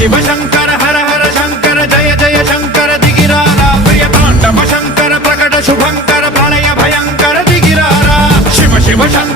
शिव शंकर हर हर शंकर जय जय शंकर दिगिरारा प्रिय तांडव शंकर प्रकट शुभंकर प्रलय भयंकर दिगिरारा शिव शिव शंकर